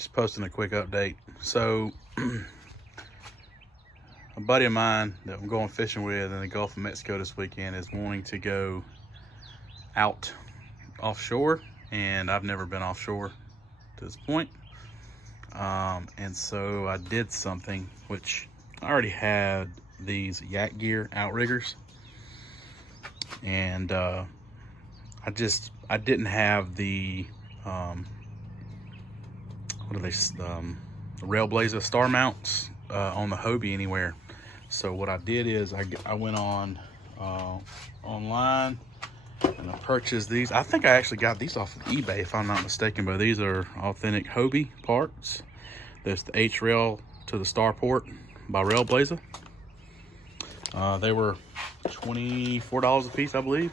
Just posting a quick update. So a buddy of mine that I'm going fishing with in the Gulf of Mexico this weekend is wanting to go out offshore, and I've never been offshore to this point. And so I did something, which I already had these Yak Gear Outriggers, and I didn't have the Railblaza star mounts on the Hobie anywhere. So what I did is I went on online and I purchased these. I think I actually got these off of eBay if I'm not mistaken, but these are authentic Hobie parts. There's the HRail to the starport by Railblaza. They were $24 a piece, I believe.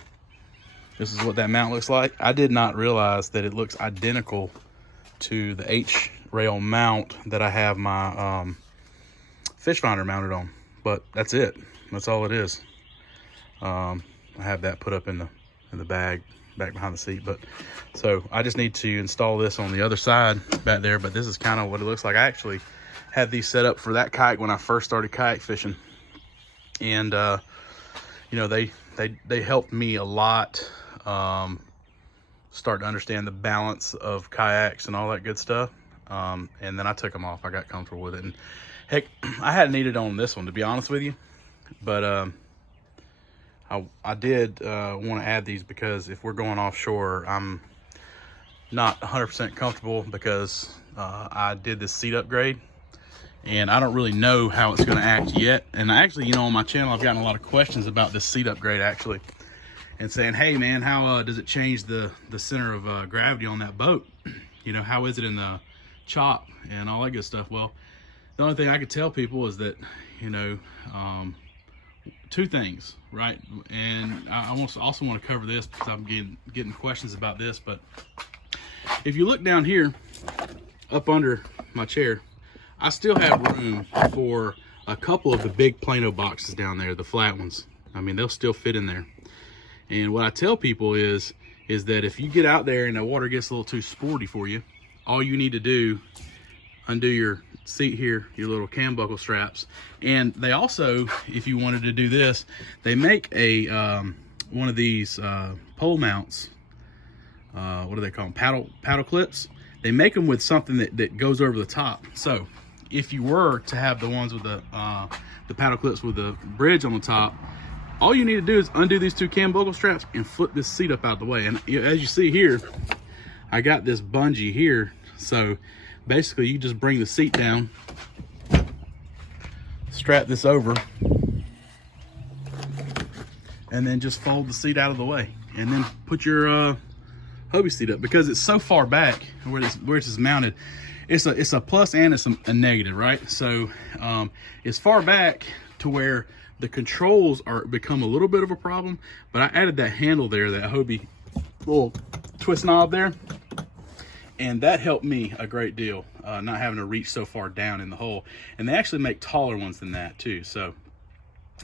This is what that mount looks like. I did not realize that it looks identical to the HRail mount that I have my fish finder mounted on, but that's it. That's all it is. I have that put up in the bag back behind the seat, but so I just need to install this on the other side back there. But this is kind of what it looks like. I actually had these set up for that kayak when I first started kayak fishing, and you know, they helped me a lot start to understand the balance of kayaks and all that good stuff. And then I took them off. I got comfortable with it, and heck, I hadn't needed on this one, to be honest with you, but I did want to add these because if we're going offshore, I'm not 100% comfortable because I did this seat upgrade, and I don't really know how it's going to act yet. And actually, you know, on my channel, I've gotten a lot of questions about this seat upgrade actually, and saying, hey man, how does it change the center of gravity on that boat? You know, how is it in the chop and all that good stuff? Well, the only thing I could tell people is that, you know, two things, right? And I also want to cover this because I'm getting questions about this. But if you look down here up under my chair, I still have room for a couple of the big Plano boxes down there, the flat ones. I mean, they'll still fit in there. And what I tell people is that if you get out there and the water gets a little too sporty for you, all you need to do, undo your seat here, your little cam buckle straps. And they also, if you wanted to do this, they make a one of these pole mounts. What do they call them? Paddle clips. They make them with something that goes over the top. So if you were to have the ones with the paddle clips with the bridge on the top, all you need to do is undo these two cam buckle straps and flip this seat up out of the way. And as you see here, I got this bungee here. So basically you just bring the seat down, strap this over, and then just fold the seat out of the way, and then put your Hobie seat up. Because it's so far back where this is mounted, it's a plus and it's a negative, right? So it's far back to where the controls become a little bit of a problem, but I added that handle there, that Hobie little twist knob there, and that helped me a great deal, not having to reach so far down in the hole. And they actually make taller ones than that too, so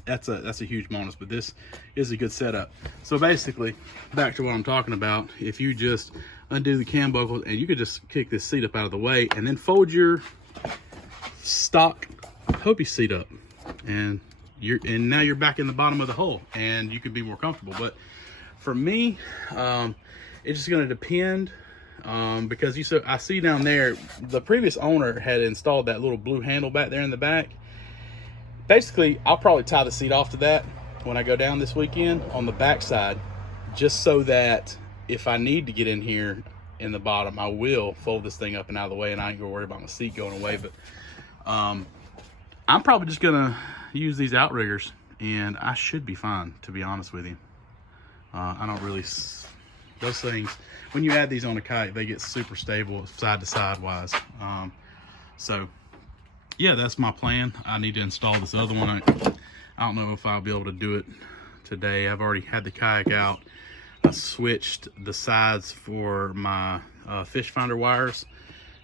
that's a huge bonus. But this is a good setup. So basically, back to what I'm talking about, if you just undo the cam buckle, and you could just kick this seat up out of the way and then fold your stock Hobie seat up, and now you're back in the bottom of the hole and you can be more comfortable. But for me, it's just going to depend, because I see down there, the previous owner had installed that little blue handle back there in the back. Basically, I'll probably tie the seat off to that when I go down this weekend on the back side, just so that if I need to get in here in the bottom, I will fold this thing up and out of the way, and I ain't gonna worry about my seat going away. But I'm probably just gonna use these Outriggers, and I should be fine, to be honest with you. I don't really, those things, when you add these on a kayak, they get super stable side to side wise. So yeah, that's my plan. I need to install this other one. I don't know if I'll be able to do it today. I've already had the kayak out. I switched the sides for my fish finder wires,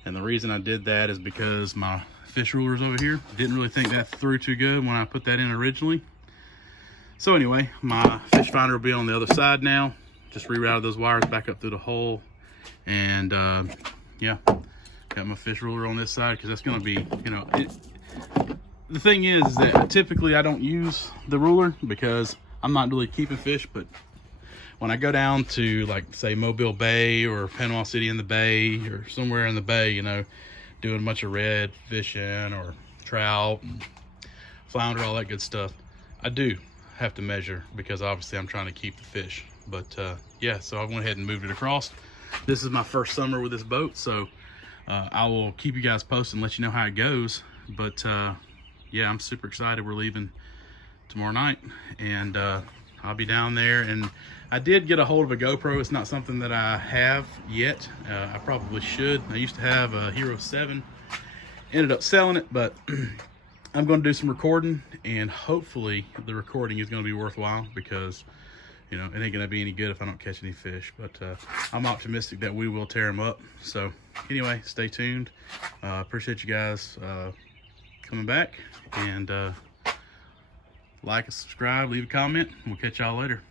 and the reason I did that is because my fish rulers over here didn't really think that through too good when I put that in originally. So anyway, my fish finder will be on the other side now. Just rerouted those wires back up through the hole, and yeah, Got my fish ruler on this side because that's going to be, you know, the thing is that typically I don't use the ruler because I'm not really keeping fish, but when I go down to, like, say Mobile Bay or Panama City in the Bay or somewhere in the Bay, you know, doing a bunch of red fishing or trout and flounder, all that good stuff, I do have to measure because obviously I'm trying to keep the fish. But yeah, so I went ahead and moved it across. This is my first summer with this boat, so I will keep you guys posted and let you know how it goes. But yeah, I'm super excited. We're leaving tomorrow night, and I'll be down there. And I did get a hold of a GoPro. It's not something that I have yet. I probably should. I used to have a Hero 7, ended up selling it, but I'm going to do some recording, and hopefully the recording is going to be worthwhile because, you know, it ain't going to be any good if I don't catch any fish. But I'm optimistic that we will tear them up. So anyway, stay tuned. Appreciate you guys coming back, and like and subscribe, leave a comment, and we'll catch y'all later.